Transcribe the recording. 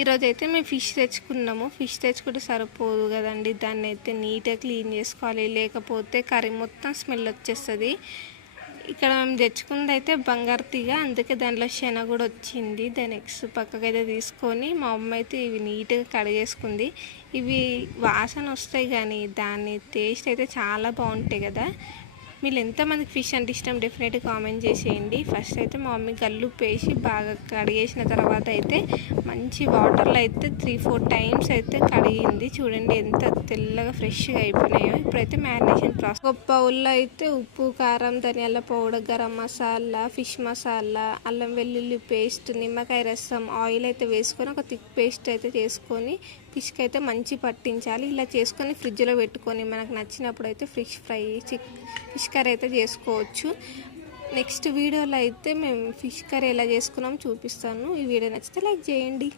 ఈరోజైతే మేము ఫిష్ తెచ్చుకున్నాము. ఫిష్ తెచ్చుకుంటే సరిపోదు కదండి, దాన్ని అయితే నీట్గా క్లీన్ చేసుకోవాలి, లేకపోతే కర్రీ మొత్తం స్మెల్ వచ్చేస్తుంది. ఇక్కడ మేము తెచ్చుకుంది అయితే బంగారు తీగ, అందుకే దాంట్లో శన కూడా వచ్చింది. దాని ఎగ్స్ పక్కకైతే తీసుకొని మా అమ్మ అయితే ఇవి నీట్గా కడిగేసుకుంది. ఇవి వాసన వస్తాయి కానీ దాని టేస్ట్ అయితే చాలా బాగుంటాయి కదా. మీరు ఎంతమందికి ఫిష్ అంటే ఇష్టం డెఫినెట్గా కామెంట్ చేసేయండి. ఫస్ట్ అయితే మా మమ్మీ గల్లుప్పు వేసి బాగా కడిగేసిన తర్వాత అయితే మంచి వాటర్లో అయితే 3-4 టైమ్స్ అయితే కడిగింది. చూడండి ఎంత తెల్లగా ఫ్రెష్గా అయిపోయినాయో. ఇప్పుడైతే మ్యారినేషన్ ప్రాసెస్. ఒక బౌల్లో అయితే ఉప్పు, కారం, ధనియాల పౌడర్, గరం మసాలా, ఫిష్ మసాలా, అల్లం వెల్లుల్లి పేస్ట్, నిమ్మకాయ రసం, ఆయిల్ అయితే వేసుకొని ఒక థిక్ పేస్ట్ అయితే చేసుకొని ఫిష్కి అయితే మంచి పట్టించాలి. ఇలా చేసుకొని ఫ్రిడ్జ్లో పెట్టుకొని మనకు నచ్చినప్పుడు అయితే ఫిష్ ఫ్రై, ఫిష్ కర్రీ అయితే చేసుకోవచ్చు. నెక్స్ట్ వీడియోలో అయితే మేము ఫిష్ కర్రీ ఎలా చేసుకున్నామో చూపిస్తాను. ఈ వీడియో నచ్చితే లైక్ చేయండి.